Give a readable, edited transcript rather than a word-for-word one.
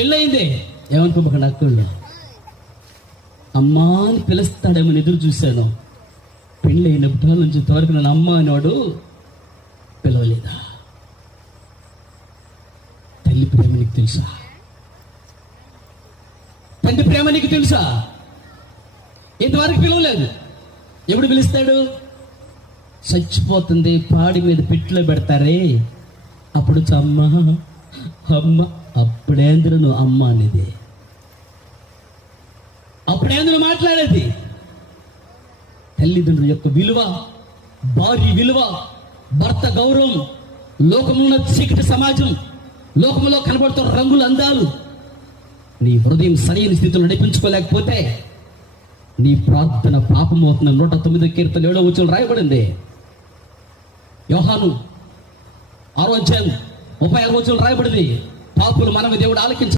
పెళ్ళయిందే ఏమనుకోబోకండి అక్కళ్ళు. అమ్మా అని పిలుస్తాడేమని ఎదురు చూశాను. పెళ్ళైన బుట్టాల నుంచి ఇంతవరకు నన్ను అమ్మ అనేవాడు పిలవలేదా? తల్లి ప్రేమ నీకు తెలుసా? తండ్రి ప్రేమ నీకు తెలుసా? ఇంతవరకు పిలవలేదు. ఎప్పుడు పిలుస్తాడు? చచ్చిపోతుంది, పాడి మీద పెట్టులో పెడతారే అప్పుడు అమ్మ అమ్మ. అప్పుడేంద్ర నువ్వు అమ్మ అనేది, అప్పుడేంద్ర మాట్లాడేది. తల్లిదండ్రుల యొక్క విలువ, భార్య విలువ, భర్త గౌరవం, లోకమున్న చీకటి సమాజం, లోకంలో కనబడుతున్న రంగుల అందాలు నీ హృదయం సరైన స్థితిలో నడిపించుకోలేకపోతే నీ ప్రార్థన పాపమవుతున్న 109 కీర్తన 7వ వచనం రాయబడింది. యోహాను 6వ అధ్యాయం 36వ వచనం రాయబడింది. పాపులు మనవి దేవుడు ఆలకించ